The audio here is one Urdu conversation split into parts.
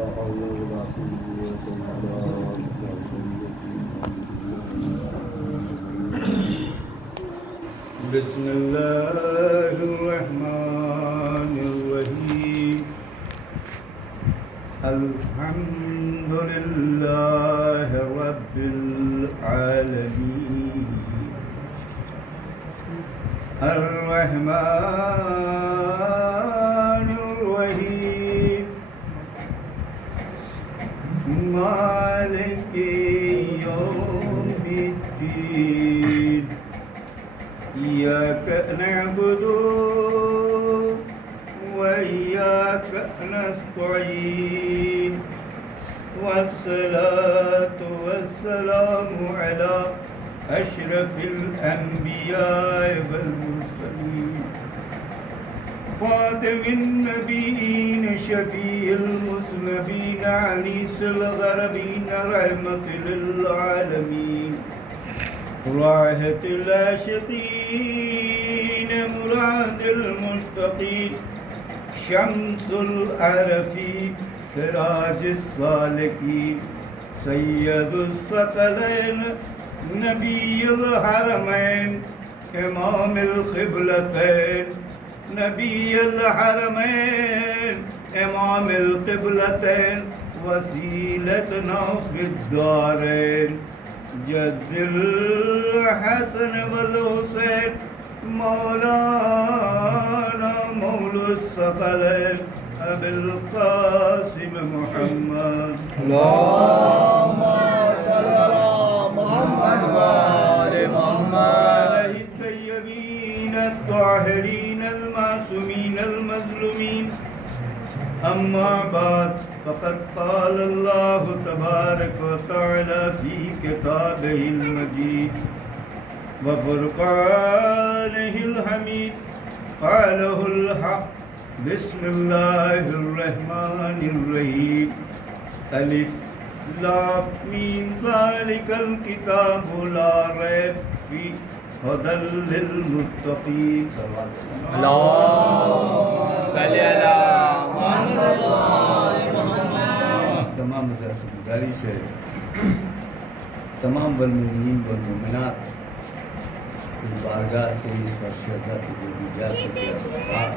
بسم الله الرحمن الرحيم الحمد لله رب العالمين الرحمن الرحيم مالك يوم الدين إياك نعبد وإياك نستعين والصلاة والسلام على أشرف الأنبياء والمرسلين خاتم النبيين شفيع المذنبين عنيس الغربين رحمة للعالمين راحة العاشقين مراد المشتقين شمس العرفين سراج السالكين سيد الثقلين نبي الحرمين إمام القبلتين نبي الحرمين إمام القبلتين وسيلتنا في الدارين جد الحسن والحسين مولانا مولى الثقلين أبي القاسم محمد اللهم صل على محمد وآل محمد عليه الطيبين الطاهرين المعصومين المظلومين أما بعد فقد قال الله تبارك وتعالى في كتابه المجيد وفرقانه الحميد قاله الحق بسم الله الرحمن الرحيم ألف لام ميم ذلك الكتاب لا ريب فيه هدى للمتقين اللهم صل على محمد وآل محمد. تمام مدرسہ گزارش ہے تمام والمؤمنین والمؤمنات اس بارگاہ سے اس ورشیزہ سے جو بھی جا سکے اسباب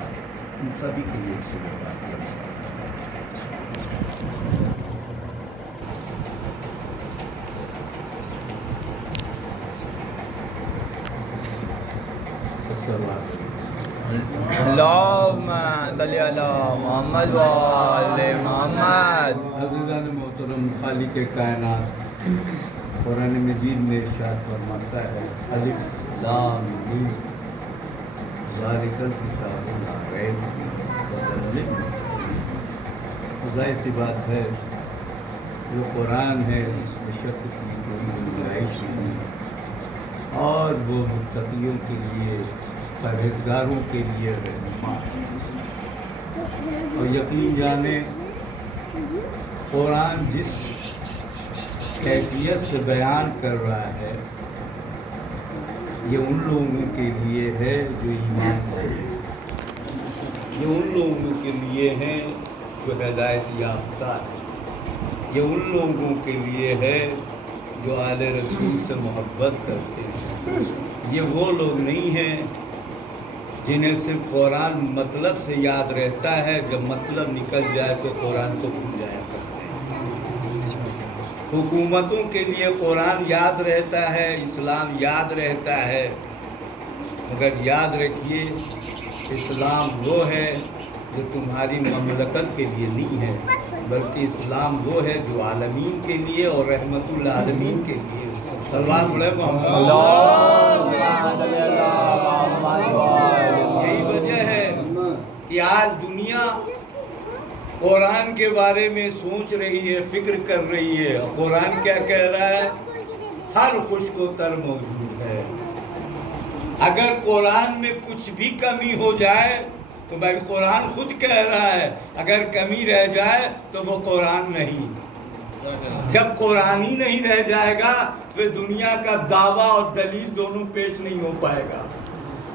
ان سبھی کے لیے ایک سے وفات کیا اللهم صل على محمد وآل محمد. عزیزان محترم خالق کائنات قرآن مجید میں ارشاد فرماتا ہے الف لام میم ذالک الکتاب لا ریب فیہ ظاہر سی بات ہے جو قرآن ہے اس میں شک کی کوئی گنجائش نہیں اور وہ متقیوں کے لیے پرہیزگاروں کے لیے رہنما اور یقین جانیں قرآن جس کیفیت سے بیان کر رہا ہے یہ ان لوگوں کے لیے ہے جو ایمان والے ہیں، یہ ان لوگوں کے لیے ہیں جو ہدایت یافتہ ہیں، یہ ان لوگوں کے لیے ہے جو آل رسول سے محبت کرتے ہیں، یہ وہ لوگ نہیں ہیں جنہیں صرف قرآن مطلب سے یاد رہتا ہے، جب مطلب نکل جائے تو قرآن کو بھول جایا کرتے ہیں۔ حکومتوں کے لیے قرآن یاد رہتا ہے، اسلام یاد رہتا ہے، مگر یاد رکھیے اسلام وہ ہے جو تمہاری مملکت کے لیے نہیں ہے، بلکہ اسلام وہ ہے جو عالمین کے لیے اور رحمت العالمین کے لیے۔ سلوات پڑھے محمد۔ یہی وجہ ہے کہ آج دنیا قرآن کے بارے میں سوچ رہی ہے، فکر کر رہی ہے، اور قرآن کیا کہہ رہا ہے؟ ہر خشک و تر موجود ہے۔ اگر قرآن میں کچھ بھی کمی ہو جائے تو بھائی قرآن خود کہہ رہا ہے اگر کمی رہ جائے تو وہ قرآن نہیں۔ جب قرآن ہی نہیں رہ جائے گا پھر دنیا کا دعویٰ اور دلیل دونوں پیش نہیں ہو پائے گا۔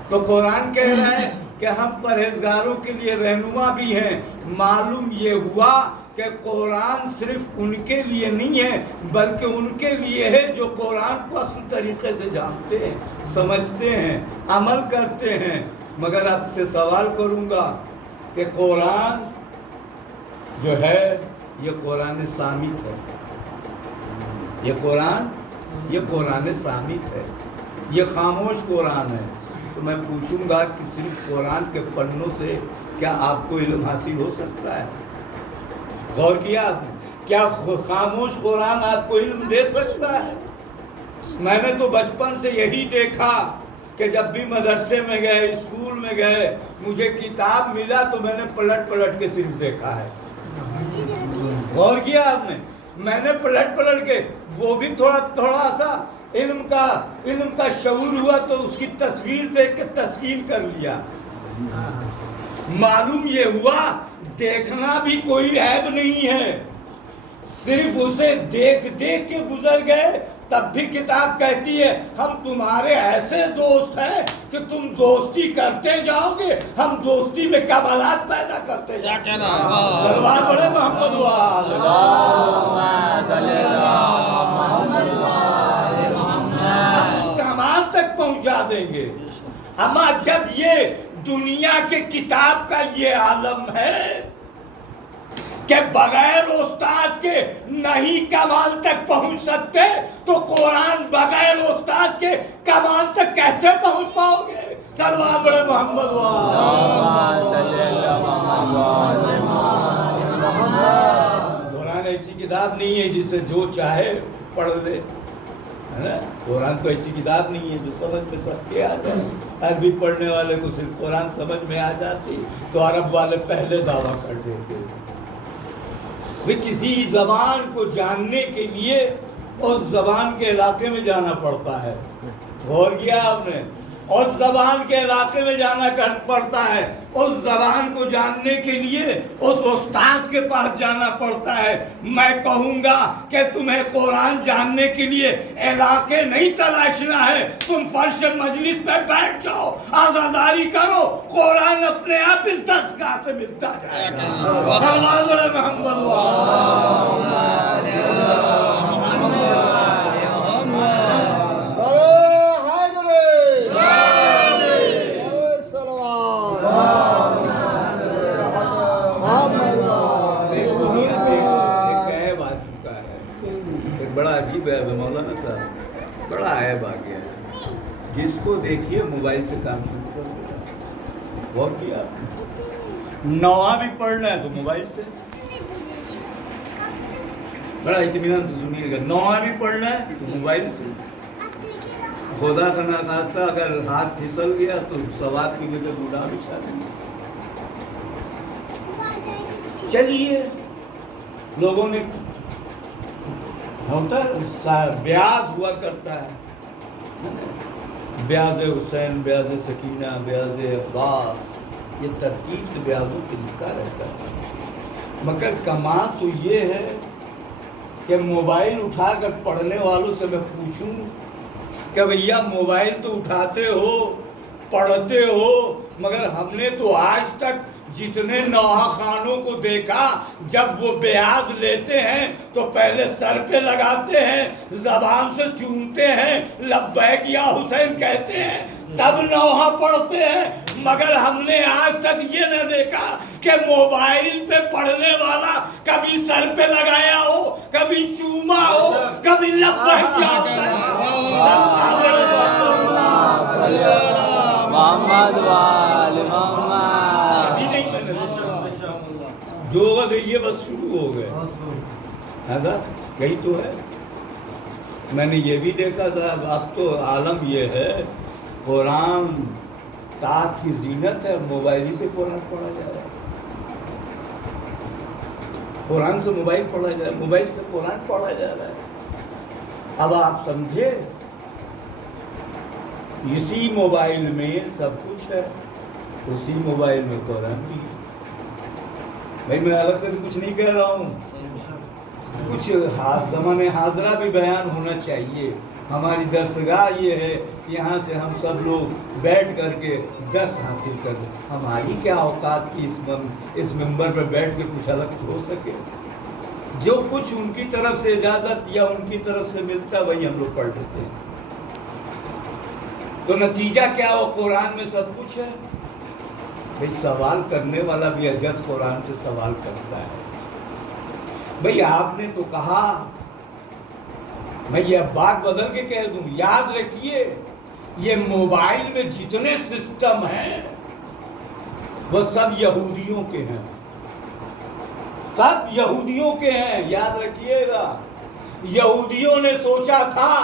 تو قرآن کہہ رہا ہے کہ ہم پرہیزگاروں کے لیے رہنما بھی ہیں، معلوم یہ ہوا کہ قرآن صرف ان کے لیے نہیں ہے بلکہ ان کے لیے ہے جو قرآن کو اصل طریقے سے جانتے ہیں، سمجھتے ہیں، عمل کرتے ہیں۔ مگر آپ سے سوال کروں گا کہ قرآن جو ہے یہ قرآن صامت ہے، یہ قرآن صامت ہے، یہ خاموش قرآن ہے۔ تو میں پوچھوں گا کہ صرف قرآن کے پڑھنوں سے کیا آپ کو علم حاصل ہو سکتا ہے؟ غور کیا آپ نے؟ کیا خاموش قرآن آپ کو علم دے سکتا ہے؟ میں نے تو بچپن سے یہی دیکھا کہ جب بھی مدرسے میں گئے، اسکول میں گئے، مجھے کتاب ملا تو میں نے پلٹ پلٹ کے صرف دیکھا ہے۔ غور کیا آپ نے؟ میں نے پلٹ کے وہ بھی تھوڑا سا علم کا شعور ہوا تو اس کی تصویر دیکھ کے تسکین کر لیا۔ معلوم یہ ہوا دیکھنا بھی کوئی عیب نہیں ہے، صرف اسے دیکھ کے گزر گئے تب بھی کتاب کہتی ہے ہم تمہارے ایسے دوست ہیں کہ تم دوستی کرتے جاؤ گے، ہم دوستی میں کمالات پیدا کرتے جاؤ گے۔ سلوات پڑھے محمد ہم اس کمال تک پہنچا دیں گے۔ اما جب یہ دنیا کے کتاب کا یہ عالم ہے کہ بغیر استاد کے نہیں کمال تک پہنچ سکتے تو قرآن بغیر استاد کے کمال تک کیسے پہنچ پاؤ گے؟ سلوات پڑھے محمد قرآن ایسی کتاب نہیں ہے جسے جو چاہے پڑھ لے، ہے نا؟ قرآن تو ایسی کتاب نہیں ہے جو سمجھ میں سب کے آ جائے۔ عربی پڑھنے والے کو صرف قرآن سمجھ میں آ جاتی تو عرب والے پہلے دعویٰ کر دیتے۔ کسی زبان کو جاننے کے لیے اس زبان کے علاقے میں جانا پڑتا ہے۔ غور کیا آپ نے؟ اس زبان کے علاقے میں جانا پڑتا ہے، اس زبان کو جاننے کے لیے اس استاد کے پاس جانا پڑتا ہے۔ میں کہوں گا کہ تمہیں قرآن جاننے کے لیے علاقے نہیں تلاشنا ہے، تم فرش مجلس میں بیٹھ جاؤ، آزاداری کرو، قرآن اپنے آپ اس دستگاہ سے ملتا جائے گا۔ سلوات پڑھے محمد بڑا عجیب ہے مولانا صاحب، بڑا عیب آ گیا ہے۔ جس کو دیکھیے موبائل سے کام شروع کر دیا۔ غور کیا نواں بھی پڑھنا ہے تو موبائل سے، بڑا اطمینان سے سنیے گا، نواں بھی پڑھنا ہے تو موبائل سے۔ خدا کا ناخواستہ اگر ہاتھ پھسل گیا تو سواد کی وجہ بوڑھا بھی شامل۔ چلیے لوگوں نے ہوتا ہے بیاض ہوا کرتا ہے، بیاض حسین، بیاض سکینہ، بیاض عباس، یہ ترتیب سے بیاضوں پہ لکھا رہتا ہے۔ مگر کمال تو یہ ہے کہ موبائل اٹھا کر پڑھنے والوں سے میں پوچھوں کہ بھیا موبائل تو اٹھاتے ہو، پڑھتے ہو، مگر ہم نے تو آج تک جتنے نوحہ خانوں کو دیکھا جب وہ بیاض لیتے ہیں تو پہلے سر پہ لگاتے ہیں، زبان سے چومتے ہیں، لبیک یا حسین کہتے ہیں، تب نوحہ پڑھتے ہیں۔ مگر ہم نے آج تک یہ نہ دیکھا کہ موبائل پہ پڑھنے والا کبھی سر پہ لگایا ہو، کبھی چوما ہو، کبھی لبیک یا حسین۔ محمد وال محمد جو وقت یہ بس شروع ہو گئے، ایسا یہی تو ہے۔ میں نے یہ بھی دیکھا صاحب، اب تو عالم یہ ہے قرآن طاق کی زینت ہے، موبائل ہی سے قرآن پڑھا جا رہا ہے، قرآن سے موبائل پڑھا جا رہا ہے، موبائل سے قرآن پڑھا جا رہا ہے۔ اب آپ سمجھے اسی موبائل میں سب کچھ ہے، اسی موبائل میں قرآن بھی ہے۔ بھائی میں الگ سے تو کچھ نہیں کہہ رہا ہوں، کچھ زمانے حاضرہ بھی بیان ہونا چاہیے۔ ہماری درسگاہ یہ ہے کہ یہاں سے ہم سب لوگ بیٹھ کر کے درس حاصل کر لیں. ہماری کیا اوقات کی اس منبر پر بیٹھ کے کچھ الگ ہو سکے. جو کچھ ان کی طرف سے اجازت یا ان کی طرف سے ملتا وہی ہم لوگ پڑھ لیتے ہیں. تو نتیجہ کیا ہو؟ قرآن میں سب کچھ ہے. بھئی سوال کرنے والا بھی اجب قرآن سے سوال کرتا ہے. بھئی آپ نے تو کہا، میں یہ بات بدل کے کہہ دوں، یاد رکھیے یہ موبائل میں جتنے سسٹم ہیں وہ سب یہودیوں کے ہیں، سب یہودیوں کے ہیں. یاد رکھیے گا، یہودیوں نے سوچا تھا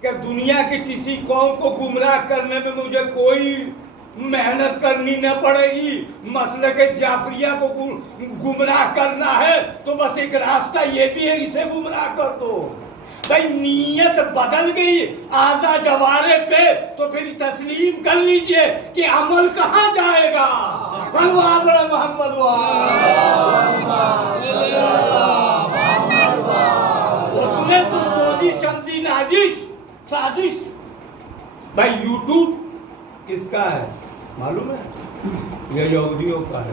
کہ دنیا کے کسی قوم کو گمراہ کرنے میں مجھے کوئی محنت کرنی نہ پڑے گی. مسلک جعفریہ کو گمراہ کرنا ہے تو بس ایک راستہ یہ بھی ہے، اسے گمراہ کر دو. بھائی نیت بدل گئی اعضا جوارے پہ تو پھر تسلیم کر لیجئے کہ عمل کہاں جائے گا. محمد اس نے تو سوچی سمجھی سازش. بھائی یوٹیوب کس کا ہے معلوم ہے؟ یہ یہودیوں کا ہے.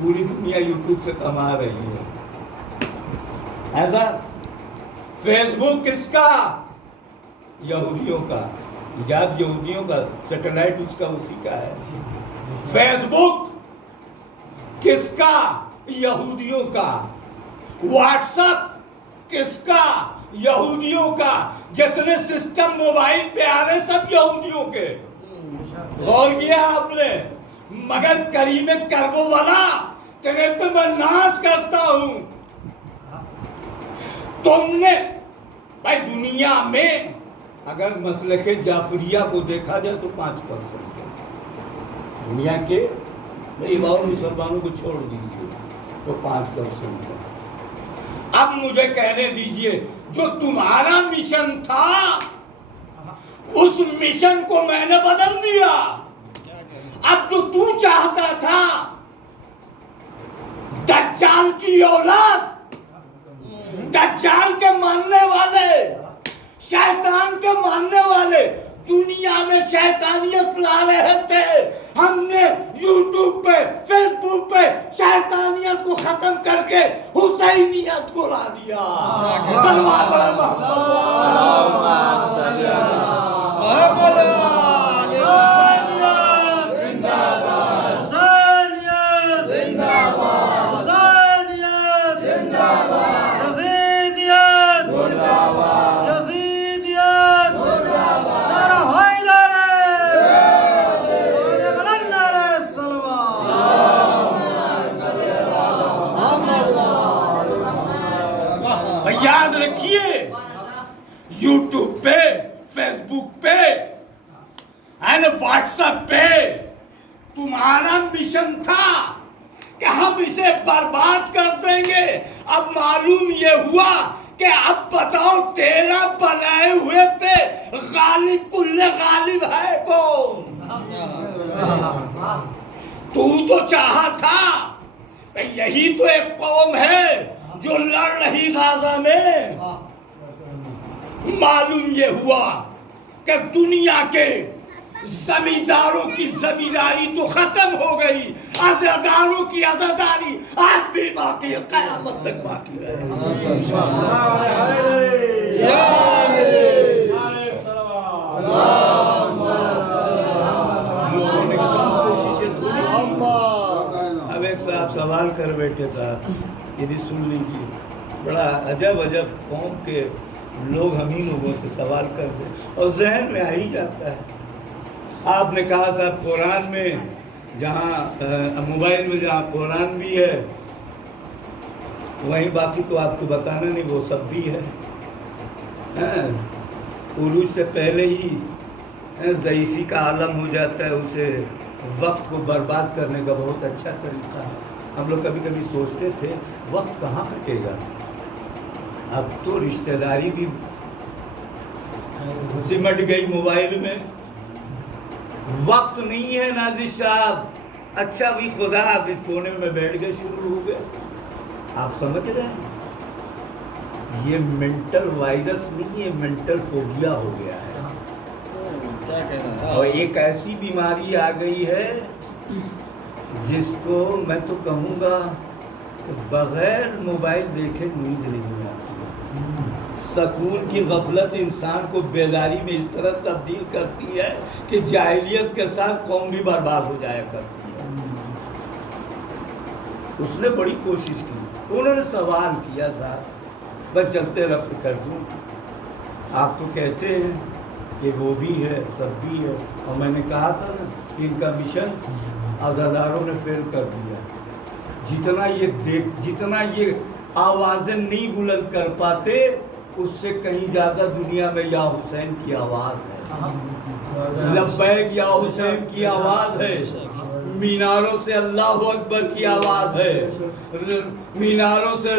پوری دنیا یوٹیوب سے کما رہی ہے. ایسا فیس بک کس کا؟ یہودیوں کا. ایجاد یہودیوں کا، سیٹلائٹ اس کا اسی کا ہے. فیس بک کس کا؟ یہودیوں کا. واٹس ایپ کس کا؟ یہودیوں کا. جتنے سسٹم موبائل پہ آ رہے سب یہودیوں کے. غور کیا آپ نے؟ مگر کریم کربو والا تیرے پہ میں ناز کرتا ہوں. تم نے بھائی دنیا میں اگر مسلک جعفریہ کو دیکھا جائے تو 5% دنیا کے اور مسلمانوں کو چھوڑ دیجیے تو 5%. اب مجھے کہنے دیجئے جو تمہارا مشن تھا اس مشن کو میں نے بدل دیا. اب جو تو چاہتا تھا دجال کی اولاد، دجال کے ماننے والے، شیطان کے ماننے والے دنیا میں شیطانیت لا رہے تھے. ہم نے یوٹیوب پہ فیس بک پہ شیطانیت کو ختم کر کے حسینیت کو لا دیا. یاد رکھیے یوٹیوب پہ، فیس بک پہ، واٹس ایپ پہ تمہارا مشن تھا کہ ہم اسے برباد کر دیں گے. اب معلوم یہ ہوا کہ اب بتاؤ تیرا بنائے ہوئے پہ غالب کل غالب ہے کون؟ تو چاہا تھا یہی تو ایک قوم ہے جو لڑ رہی غازہ میں. معلوم یہ ہوا کہ دنیا کے زمینداروں کی زمینداری تو ختم ہو گئی، عزاداروں کی عزاداری آج بھی باقی ہے، قیامت تک باقی رہے. اب ایک صاحب سوال کر بیٹھے صاحب، یہ بھی سن لیجیے. بڑا عجب قوم کے لوگ ہم ہی لوگوں سے سوال کرتے اور ذہن میں آ ہی جاتا ہے. آپ نے کہا صاحب قرآن میں جہاں موبائل میں جہاں قرآن بھی ہے وہیں باقی تو آپ کو بتانا نہیں، وہ سب بھی ہے. عروج سے پہلے ہی ضعیفی کا عالم ہو جاتا ہے. اسے وقت کو برباد کرنے کا بہت اچھا طریقہ ہے. ہم لوگ کبھی کبھی سوچتے تھے وقت کہاں کٹے گا. اب تو رشتہ داری بھی سمٹ گئی موبائل میں. وقت نہیں ہے ناظر صاحب. اچھا بھی خدا حافظ کونے میں بیٹھ گئے، شروع ہو گئے. آپ سمجھ رہے ہیں یہ مینٹل وائرس نہیں، یہ مینٹل فوبیا ہو گیا ہے، کیا کہنا ہے؟ اور ایک ایسی بیماری آ گئی ہے جس کو میں تو کہوں گا کہ بغیر موبائل دیکھے نیند نہیں آتی۔ سکون کی غفلت انسان کو بیداری میں اس طرح تبدیل کرتی ہے کہ جاہلیت کے ساتھ قوم بھی برباد ہو جایا کرتی ہے۔ اس نے بڑی کوشش کی، انہوں نے سوال کیا صاحب بس چلتے ربط کر دوں، آپ تو کہتے ہیں کہ وہ بھی ہے سب بھی ہے، اور میں نے کہا تھا نا کہ ان کا مشن عزاداروں نے فیل کر دیا۔ جتنا یہ آوازیں نہیں بلند کر پاتے اس سے کہیں زیادہ دنیا میں یا حسین کی آواز ہے، لبیک یا حسین کی آواز ہے، میناروں سے اللہ اکبر کی آواز ہے، میناروں سے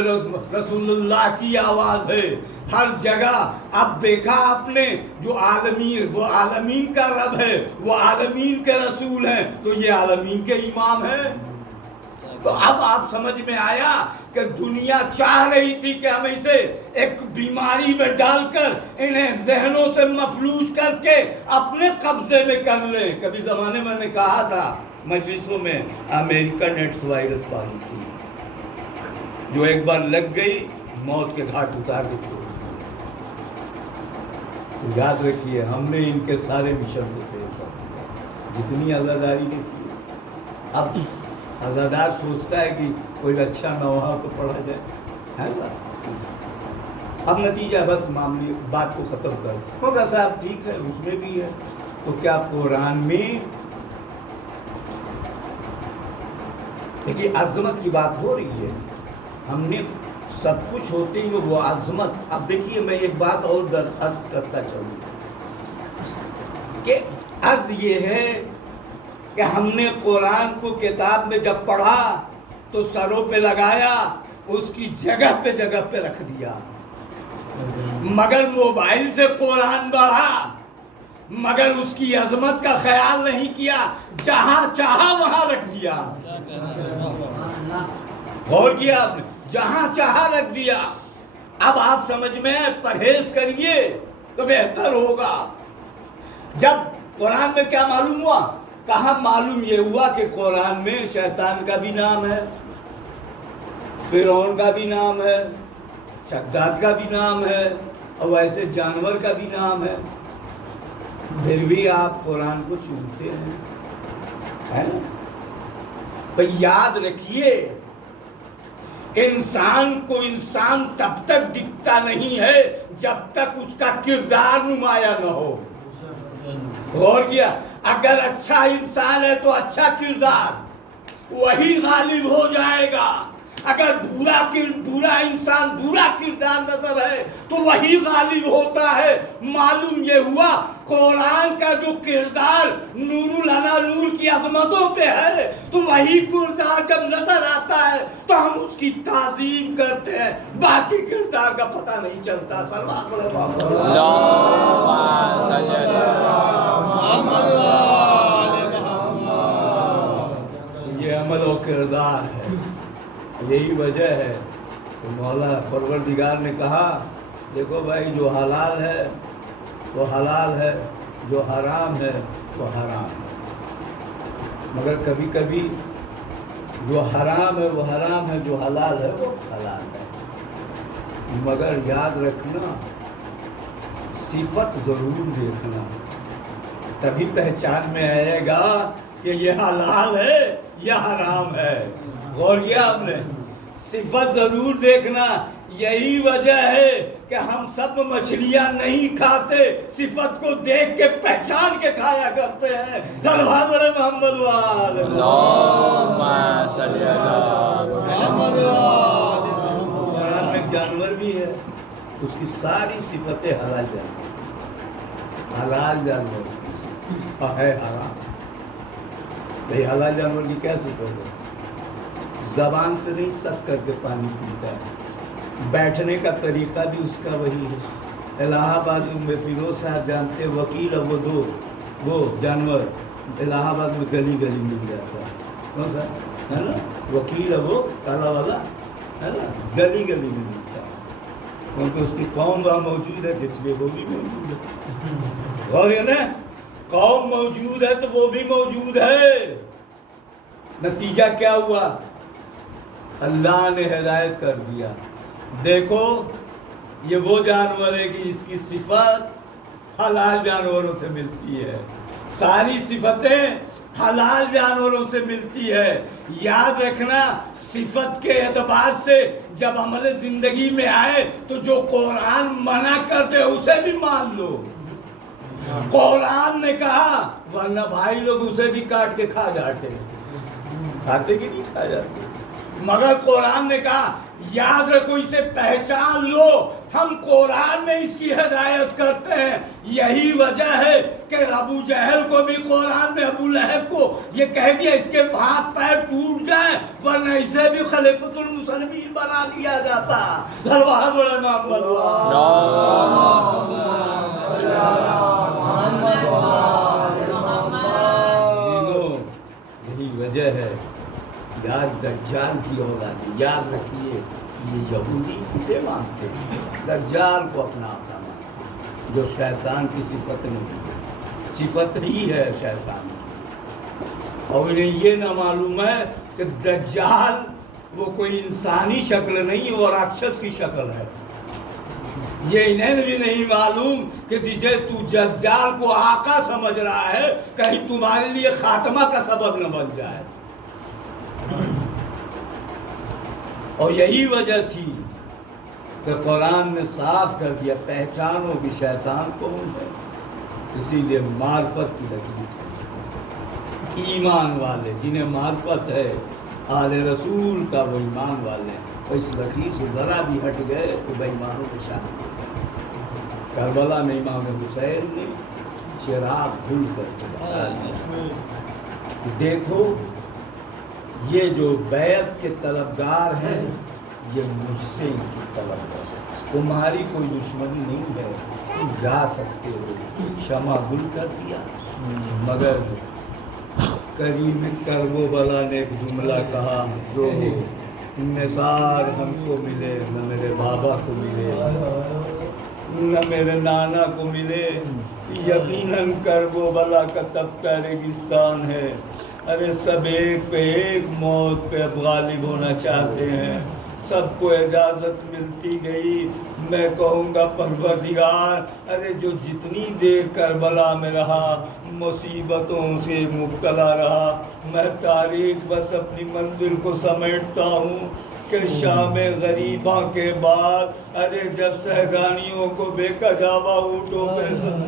رسول اللہ کی آواز ہے، ہر جگہ۔ اب دیکھا آپ نے جو عالمین، وہ عالمین کا رب ہے، وہ عالمین کے رسول ہیں، تو یہ عالمین کے امام ہیں۔ تو اب آپ سمجھ میں آیا کہ دنیا چاہ رہی تھی کہ ہم اسے ایک بیماری میں ڈال کر انہیں ذہنوں سے مفلوج کر کے اپنے قبضے میں کر لیں۔ کبھی زمانے میں نے کہا تھا مجلسوں میں امریکن ایڈس وائرس پالیسی، جو ایک بار لگ گئی موت کے گھاٹ اتار کے چھوڑ دی۔ یاد رکھیے ہم نے ان کے سارے مشن کو فیل کر دیا، جتنی عزاداری نے کی۔ اب عزادار سوچتا ہے کہ کوئی اچھا نوحہ تو پڑھا جائے، ہے صاحب؟ اب نتیجہ بس معاملے بات کو ختم کر ہوگا صاحب، ٹھیک ہے اس میں بھی ہے۔ تو کیا قرآن میں دیکھیے عظمت کی بات ہو رہی ہے، ہم نے سب کچھ ہوتے ہی وہ عظمت۔ اب دیکھیے میں ایک بات اور عرض کرتا چلوں کہ عرض یہ ہے کہ ہم نے قرآن کو کتاب میں جب پڑھا تو سروں پہ لگایا، اس کی جگہ پہ رکھ دیا، مگر موبائل سے قرآن پڑھا، مگر اس کی عظمت کا خیال نہیں کیا، جہاں چاہا وہاں رکھ دیا۔ غور کیا آپ نے؟ جہاں چاہا رکھ دیا۔ اب آپ سمجھ میں پرہیز کریے تو بہتر ہوگا۔ جب قرآن میں کیا معلوم ہوا؟ کہاں معلوم یہ ہوا کہ قرآن میں شیطان کا بھی نام ہے، فرعون کا بھی نام ہے، شداد کا بھی نام ہے، اور ویسے جانور کا بھی نام ہے، پھر بھی آپ قرآن کو چونتے ہیں، ہے نا؟ بھئی یاد رکھیے انسان کو انسان تب تک دکھتا نہیں ہے جب تک اس کا کردار نمایاں نہ ہو۔ غور کیا؟ اگر اچھا انسان ہے تو اچھا کردار وہی غالب ہو جائے گا، اگر برا انسان برا کردار نظر ہے تو وہی غالب ہوتا ہے۔ معلوم یہ ہوا قرآن کا جو کردار نور لنا نور کی عظمتوں پہ ہے، تو وہی کردار جب نظر آتا ہے تو ہم اس کی تعظیم کرتے ہیں، باقی کردار کا پتہ نہیں چلتا۔ یہ عمل و کردار ہے، یہی وجہ ہے کہ مولا پروردگار نے کہا دیکھو بھائی جو حلال ہے وہ حلال ہے، جو حرام ہے وہ حرام ہے، مگر کبھی کبھی جو حرام ہے وہ حرام ہے، جو حلال ہے وہ حلال ہے، مگر یاد رکھنا صفت ضرور دیکھنا، تبھی پہچان میں آئے گا کہ یہ حلال ہے یا حرام ہے۔ غور کیا آپ نے؟ صفت ضرور دیکھنا۔ یہی وجہ ہے کہ ہم سب مچھلیاں نہیں کھاتے، صفت کو دیکھ کے پہچان کے کھایا کرتے ہیں۔ صلوات علی محمد وآل محمد۔ قرآن میں جانور بھی ہے، اس کی ساری صفتیں حلال جانور، حلال جانور ہے حرام۔ بھئی حلال جانور کی کیا صفت ہے؟ زبان سے نہیں سک کر کے پانی پیتا ہے، بیٹھنے کا طریقہ بھی اس کا وہی ہے۔ الہ آباد میں فیروز صاحب جانتے ہیں وکیل ابو وہ جانور الہ آباد میں گلی گلی مل جاتا ہے، ہے نا؟ وکیل ابو کالا والا ہے نا، گلی گلی میں ملتا ہے۔ کیونکہ اس کی قوم وہاں موجود ہے، جس لیے وہ بھی موجود ہے. اور یہ نا قوم موجود ہے تو وہ بھی موجود ہے. نتیجہ کیا ہوا؟ اللہ نے ہدایت کر دیا. دیکھو یہ وہ جانور ہے کہ اس کی صفت حلال جانوروں سے ملتی ہے، ساری صفتیں حلال جانوروں سے ملتی ہے. یاد رکھنا صفت کے اعتبار سے جب عمل زندگی میں آئے تو جو قرآن منع کرتے اسے بھی مان لو. قرآن نے کہا، ورنہ بھائی لوگ اسے بھی کاٹ کے کھا جاتے. کھاتے کہ نہیں کھا جاتے؟ مگر قرآن نے کہا یاد رکھو، اسے پہچان لو. ہم قرآن میں اس کی ہدایت کرتے ہیں. یہی وجہ ہے کہ ابو جہل کو بھی قرآن میں ابو لہب کو یہ کہہ دیا اس کے ہاتھ پیر ٹوٹ جائیں، ورنہ اسے بھی خلیفۃ المسلمین بنا دیا جاتا. اللہ بڑا نام یہی وجہ ہے. یاد دجال کی اولاد، یاد رکھیے یہ یہودی کسے مانتے ہیں؟ دجال کو اپنا آقا مانتے ہیں، جو شیطان کی صفت نہیں ہے. صفت ہی ہے شیطان. اور انہیں یہ نہ معلوم ہے کہ دجال وہ کوئی انسانی شکل نہیں اور راکشس کی شکل ہے. یہ انہیں بھی نہیں معلوم کہ جسے تو دجال کو آقا سمجھ رہا ہے کہیں تمہارے لیے خاتمہ کا سبب نہ بن جائے. اور یہی وجہ تھی کہ قرآن نے صاف کر دیا پہچانو بھی شیطان کون ہے. اسی لیے معرفت کی لکیر، ایمان والے جنہیں معرفت ہے آل رسول کا وہ ایمان والے ہیں. اور اس لکیر سے ذرا بھی ہٹ گئے تو بے ایمانوں کے شامل. کربلا میں امام حسین نے چراغ بھول کر کے بتا دیا کہ دیکھو یہ جو بیعت کے طلبگار ہیں یہ مجھ سے ان کی طلب کر سکتے. تمہاری کوئی دشمنی نہیں ہے، تم جا سکتے ہو. شمع گل کر دیا. مگر کریم کربلا نے ایک جملہ کہا جو نثار ہم کو ملے نہ میرے بابا کو ملے نہ میرے نانا کو ملے، یقیناً کربلا کا تب کا ریگستان ہے. ارے سب ایک پہ ایک موت پہ اب غالب ہونا چاہتے ہیں. سب کو اجازت ملتی گئی. میں کہوں گا پروردگار ارے جو جتنی دیر کربلا میں رہا مصیبتوں سے مبتلا رہا، میں تاریخ بس اپنی منزل کو سمیٹتا ہوں کہ شام غریباں کے بعد ارے جب سہگانیوں کو بے کجاوا اونٹوں پہ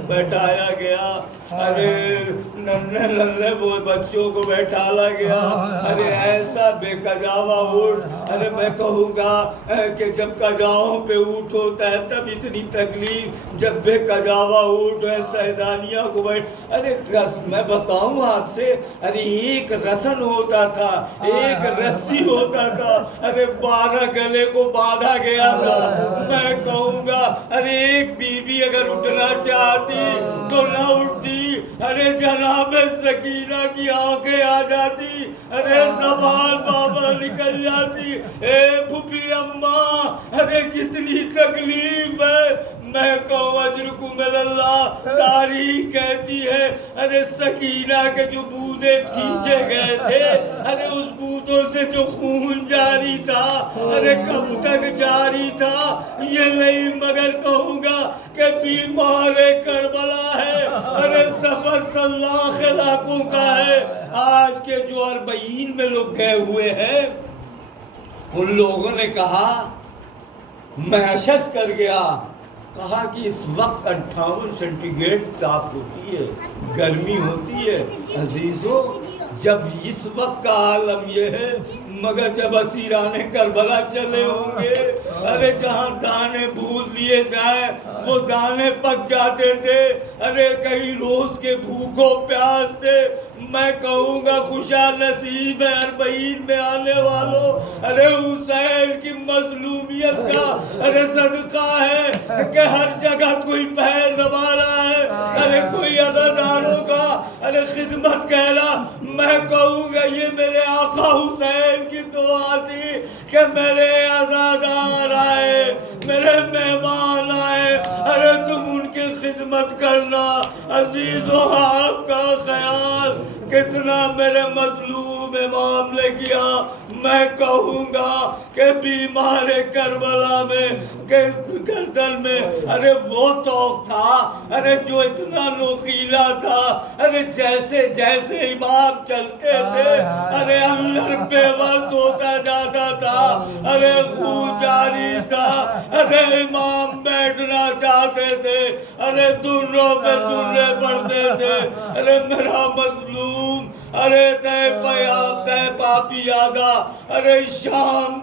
بیٹھایا گیا، ارے ننھے ننھے وہ بچوں کو بیٹھالا گیا، ارے ایسا بے کجاوا اونٹ، ارے میں کہوں گا کہ جب کجاؤں پہ اونٹ ہوتا ہے تب اتنی تکلیف، جب بے کجاوا اونٹ ہے سہگانیاں کو بیٹھ، ارے میں بتاؤں آپ سے، ارے ایک رسن ہوتا تھا، ایک رسی ہوتا تھا، ارے 12 گلے کو باندھا گیا تھا. میں کہوں گا ارے ایک بیوی اگر اٹھنا چاہتی تو نہ اٹھتی، ارے جناب سکینہ کی آنکھیں آ جاتی، ارے زبان بابا نکل جاتی. اے پھوپھی اماں ارے کتنی تکلیف ہے. میں کہوں اجرکم اللہ، تاریخ کہتی ہے ارے سکینہ کے جو بودے کھینچے گئے تھے، ارے اس بودوں سے جو خون جاری تھا، ارے کب تک جاری تھا یہ نہیں، مگر کہوں گا کہ بیمار کربلا ہے، ارے سفر 100 علاقوں کا ہے. آج کے جو 40 میں لوگ گئے ہوئے ہیں ان لوگوں نے کہا، میں اشش کر گیا، کہا کہ اس وقت 58 سینٹی گریڈ تاپ ہوتی ہے، گرمی ہوتی ہے. عزیزو جب اس وقت کا عالم یہ ہے، مگر جب اسیران کربلا چلے ہوں گے، ارے جہاں دانے بھول لیے جائیں وہ دانے پک جاتے تھے، ارے کئی روز کے بھوکوں پیاس تھے. میں کہوں گا خوشا نصیب ہے 40 میں آنے والوں، ارے حسین کی مظلومیت کا ارے صدقہ ہے کہ ہر جگہ کوئی پیر دبا رہا ہے، ارے کوئی عزاداروں کا ارے خدمت کہہ رہا. میں کہوں گا یہ میرے آقا حسین کی دعا تھی کہ میرے عزادار آئے، میرے مہمان آئے، ارے تم ان کی خدمت کرنا۔ عزیزو آپ کا خیال کتنا میرے مظلوم امام نے کیا۔ میں کہوں گا کہ بیمار کربلا میں گردن میں ارے وہ توق تھا، ارے جو اتنا نوخیلا تھا، ارے جیسے جیسے امام چلتے تھے ارے اندر بے وقت ہوتا جاتا تھا، ارے خون جاری تھا، ارے امام بیٹھنا چاہتے تھے، ارے دروں پہ درے پڑتے تھے۔ ارے میرا مظلوم ارے تے پاپی آگا، ارے شام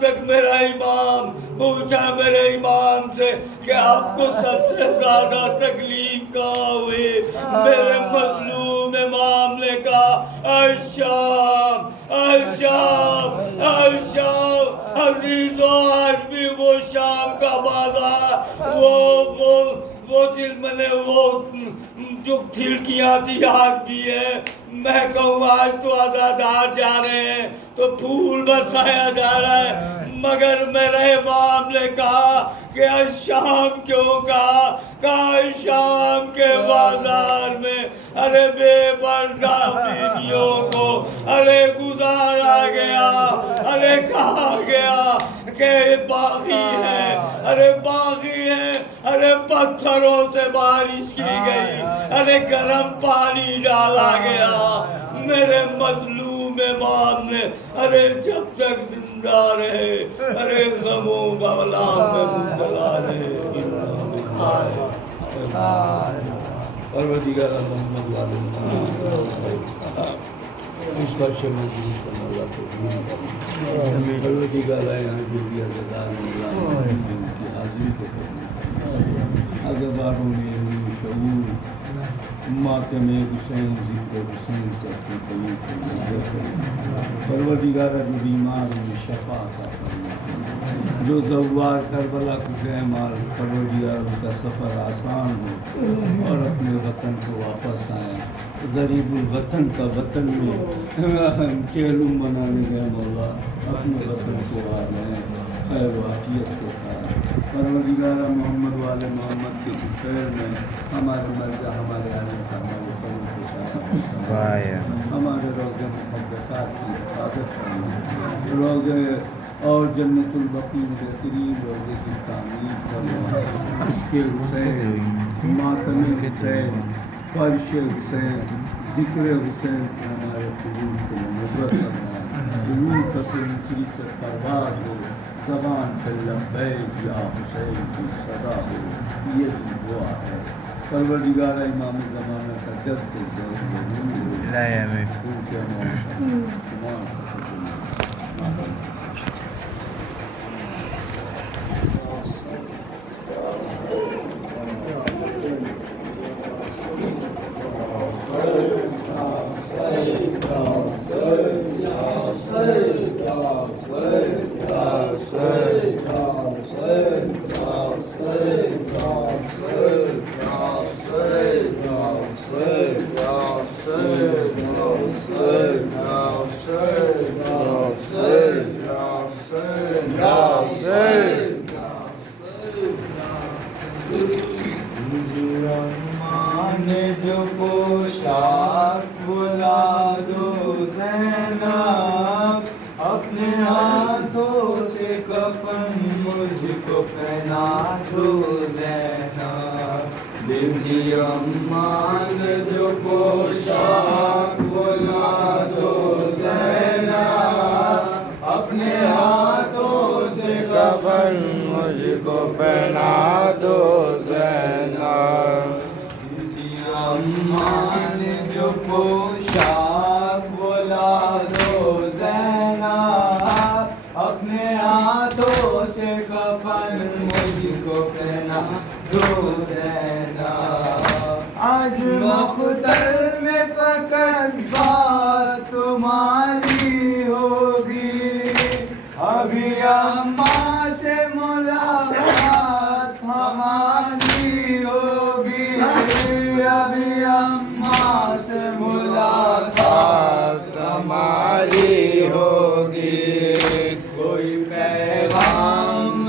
تک میرا امام پوچھا میرے امام سے کہ آپ کو سب سے زیادہ تکلیف کہاں ہوئی؟ میرے مظلوم امام نے کہا الشام الشام الشام۔ عزیزو آج بھی وہ شام کا بازار وہ جن میں نے وہ جو کھڑکیاں تھی آج بھی ہے۔ میں کہوں آج تو عزادار جا رہے ہیں تو پھول برسایا جا رہا ہے، مگر میرے امام نے کہا کہ شام کیوں کہا شام کے بازار میں ارے بے پردہ بیویوں کو ارے گزارا گیا، ارے کہا گیا کہ باغی ہے، ارے باغی ہے، ارے پتھروں سے بارش کی گئی، ارے گرم پانی ڈالا گیا۔ میرے مظلوم امام نے ارے جب تک زندہ رہے ارے غموں بغلام میں مبتلا رہے۔ پروردگار محمد والے اس فرش میں دین کرنا اللہ کو دین کرنا، پروردگار یہاں جو بھی عزادار اللہ کی حاضری کو کرنا، عزاداروں میں روح شعور ماتم حسین ذکر حسین سے اپنی قلوب کو نظر کریں۔ پروردگار جو بیمار میں شفا عطا فرما، جو زوار کربلا کو گئے مال، پروردگار ان کا سفر آسان ہو اور اپنے وطن کو واپس آئیں۔ ضریب الوطن کا وطن میں چیلوں منانے گئے مولا، اپنے وطن کو آ رہے خیر و عافیت کے ساتھ۔ پروردگار محمد والے محمد کے خیر میں ہمارے مرجع ہمارے آنے کا ہمارے سب کے ساتھ ہمارے روضے مقدسات کی حفاظت کرنا، روضے اور جنت البقیع بہترین روضے کی تعمیر کرنا، عشق حسین، ماتم حسین، فرش حسین، ذکر حسین سے ہمارے قلوب کو منور کرنا، قلوب کا سری سے پرواز ہو، زبان پہ لبیک یا حسین کی صدا ہو، یہ بھی دعا ہے۔ پروردگار امام زمانہ کا جب سے جو پوشاک بلا دو زینب، اپنے ہاتھوں سے کفن مجھ کو پہنا دو زینب، دیجیے اماں نے جو پوشاک بلا دو زینب، اپنے ہاتھوں سے کفن مجھ کو پہنا دو زینب، اماں نے جو پوشاک بلا دو زینب، اپنے ہاتھوں سے کفن مجھ کو پہنا دو زینب، آج مختل میں فقط بات تمہاری ہوگی، ابھی اماں سے ملاقات ہماری ہوگی، ابھی اماں سے ملاقات ہماری ہوگی، کوئی پیغام